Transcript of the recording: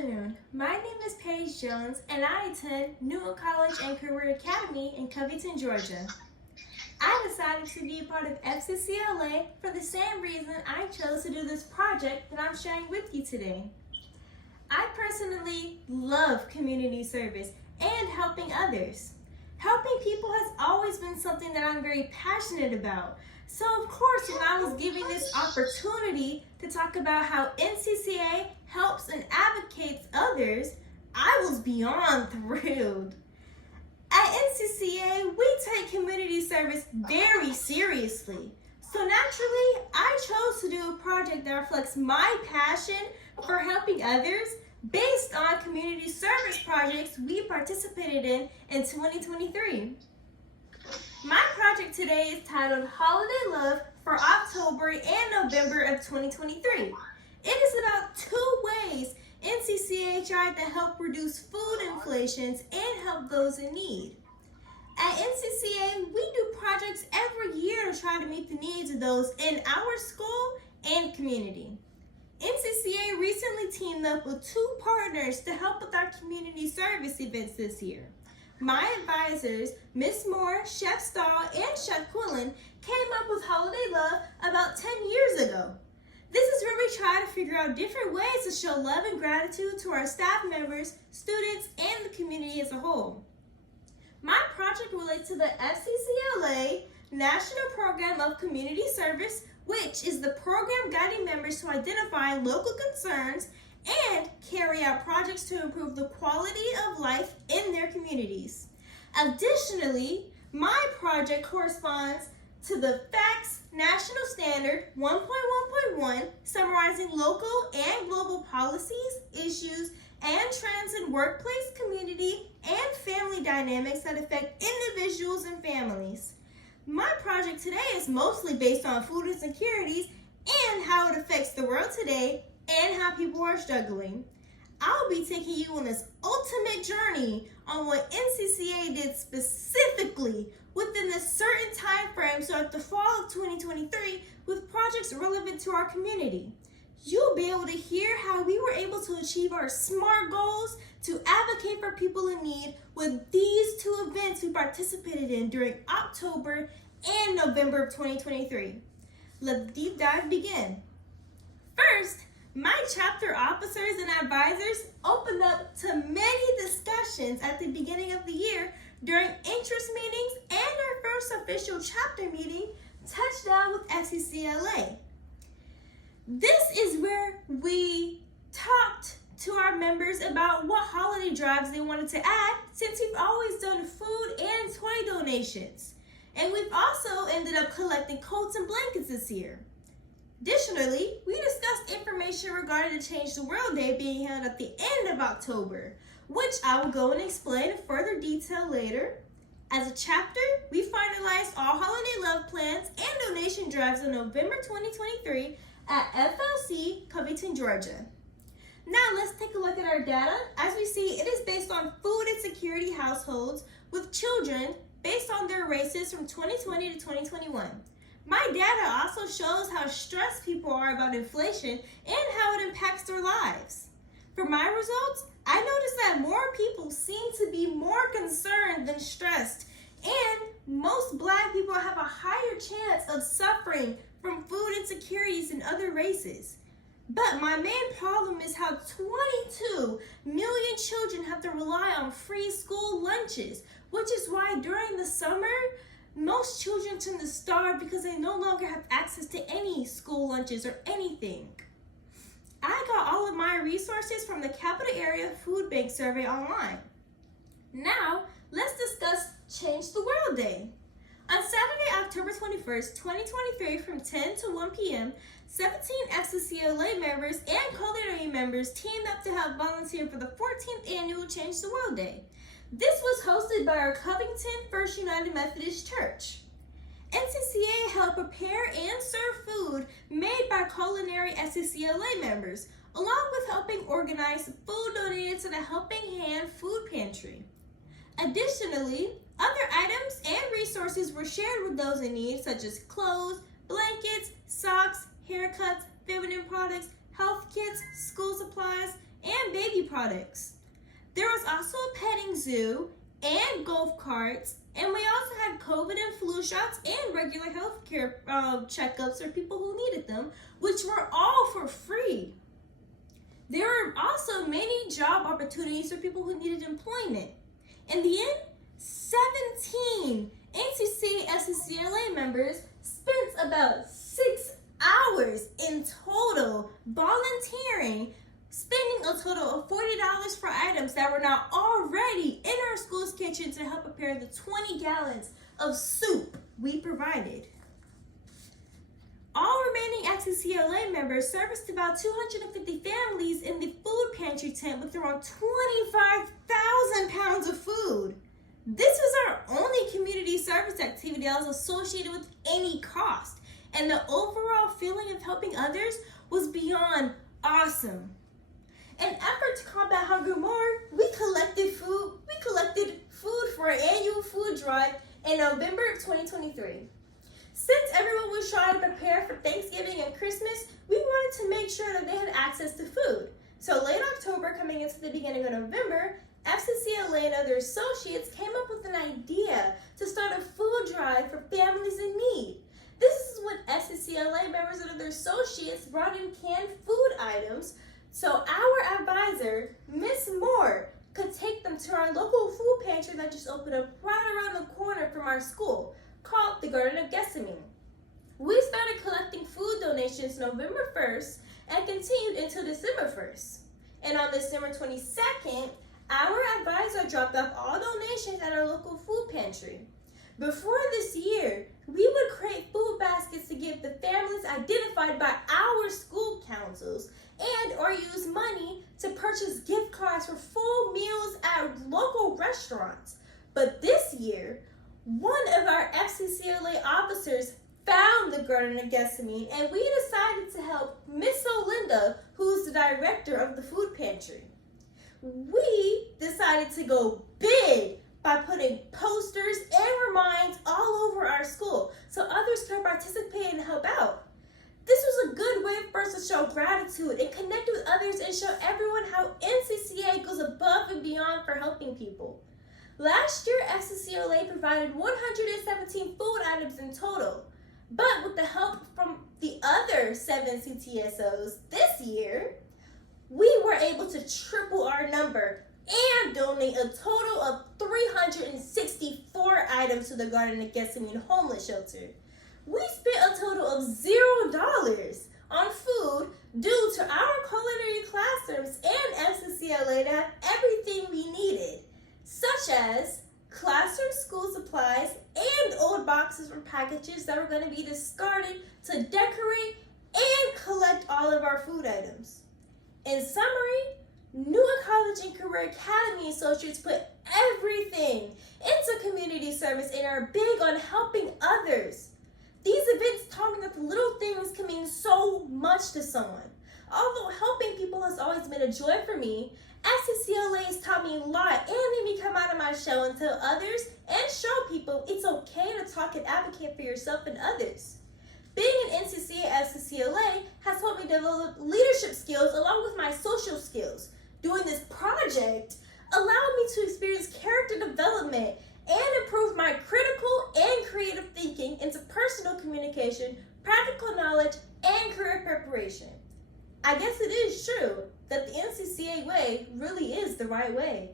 afternoon. My name is Paige Jones and I attend Newton College and Career Academy in Covington, Georgia. I decided to be a part of FCCLA for the same reason I chose to do this project that I'm sharing with you today. I personally love community service and helping others. Helping people has always been something that I'm very passionate about. So of course, when I was given this opportunity to talk about how FCCLA helps and advocates others, I was beyond thrilled. At FCCLA, we take community service very seriously. So naturally, I chose to do a project that reflects my passion for helping others based on community service projects we participated in 2023. My project today is titled Holiday Love for October and November of 2023. It is about 2 ways FCCLA tried to help reduce food inflations and help those in need. At FCCLA, we do projects every year to try to meet the needs of those in our school and community. FCCLA recently teamed up with 2 partners to help with our community service events this year. My advisors, Ms. Moore, Chef Stahl, and Chef Quillen, came up with Holiday Love about 10 years ago. This is where we try to figure out different ways to show love and gratitude to our staff members, students, and the community as a whole. My project relates to the FCCLA National Program of Community Service, which is the program guiding members to identify local concerns and carry out projects to improve the quality of life in their communities. Additionally, my project corresponds to the FACTS National Standard 1.1.1, summarizing local and global policies, issues, and trends in workplace, community, and family dynamics that affect individuals and families. My project today is mostly based on food insecurities and how it affects the world today and how people are struggling. I'll be taking you on this ultimate journey on what FCCLA did specifically within this certain time frame throughout the fall of 2023 with projects relevant to our community. You'll be able to hear how we were able to achieve our SMART goals to advocate for people in need with these 2 events we participated in during October and November of 2023. Let the deep dive begin. First, my chapter officers and advisors opened up to many discussions at the beginning of the year during interest meetings and our first official chapter meeting, Touchdown with FCCLA. This is where we talked to our members about what holiday drives they wanted to add, since we've always done food and toy donations. And we've also ended up collecting coats and blankets this year. Additionally, we discussed information regarding the Change the World Day being held at the end of October, which I will go and explain in further detail later. As a chapter, we finalized all holiday love plans and donation drives in November 2023 at FLC, Covington, Georgia. Now let's take a look at our data. As we see, it is based on food insecurity households with children based on their races from 2020 to 2021. My data also shows how stressed people are about inflation and how it impacts their lives. For my results, I noticed that more people seem to be more concerned than stressed, and most Black people have a higher chance of suffering from food insecurities than other races. But my main problem is how 22 million children have to rely on free school lunches, which is why during the summer, most children tend to starve because they no longer have access to any school lunches or anything. I got all of my resources from the Capital Area Food Bank survey online. Now, let's discuss Change the World Day. On Saturday, October 21st, 2023, from 10 to 1 p.m., 17 FCCLA members and culinary members teamed up to help volunteer for the 14th annual Change the World Day. This was hosted by our Covington First United Methodist Church. FCCLA helped prepare and serve food made by culinary FCCLA members, along with helping organize food donated to the Helping Hand Food Pantry. Additionally, other items and resources were shared with those in need, such as clothes, blankets, socks, haircuts, feminine products, health kits, school supplies, and baby products. There was also a petting zoo and golf carts, and we also had COVID and flu shots and regular health care checkups for people who needed them, which were all for free. There were also many job opportunities for people who needed employment. In the end, 17 NCC FCCLA members spent about 6 hours in total volunteering, spending a total of $40 for items that were not already in our school's kitchen to help prepare the 20 gallons of soup we provided. All remaining FCCLA members serviced about 250 families in the food pantry tent with around 25,000 pounds of food. This was our only community service activity that was associated with any cost, and the overall feeling of helping others was beyond awesome. In an effort to combat hunger more, we collected food for our annual food drive in November of 2023. Since everyone was trying to prepare for Thanksgiving and Christmas, we wanted to make sure that they had access to food. So late October, coming into the beginning of November, FCCLA and other associates came up with an idea to start a food drive for families in need. This is when FCCLA members and other associates brought in canned food items, so our advisor, Miss Moore, could take them to our local food pantry that just opened up right around the corner from our school, called the Garden of Gethsemane. We started collecting food donations November 1st and continued until December 1st. And on December 22nd, our advisor dropped off all donations at our local food pantry. Before this year, we would create food baskets to give the families identified by our school councils and or use money to purchase gift cards for full meals at local restaurants. But this year, one of our FCCLA officers found the Garden of Gethsemane, and we decided to help Miss Olinda, who's the director of the food pantry. We decided to go big by putting posters and reminds all over our school so others could participate and help out. This was a good way for us to show gratitude and connect with others and show everyone how NCCA goes above and beyond for helping people. Last year, FCCLA provided 117 food items in total, but with the help from the other 7 CTSOs this year, we were able to triple our number and donate a total of 364 items to the Garden of Gethsemane homeless shelter. We spent a total of $0 on food due to our culinary classrooms and FCCLA to have everything we needed, such as classroom school supplies and old boxes from packages that were going to be discarded to decorate and collect all of our food items. In summary, Newark College and Career Academy associates put everything into community service and are big on helping others. These events taught me that the little things can mean so much to someone. Although helping people has always been a joy for me, FCCLA has taught me a lot and made me come out of my shell and tell others and show people it's okay to talk and advocate for yourself and others. Being an NCC at FCCLA has helped me develop leadership skills along with my social skills. Doing this project allowed me to experience character development and improve my critical and creative thinking into personal communication, practical knowledge, and career preparation. I guess it is true that the NCCA way really is the right way.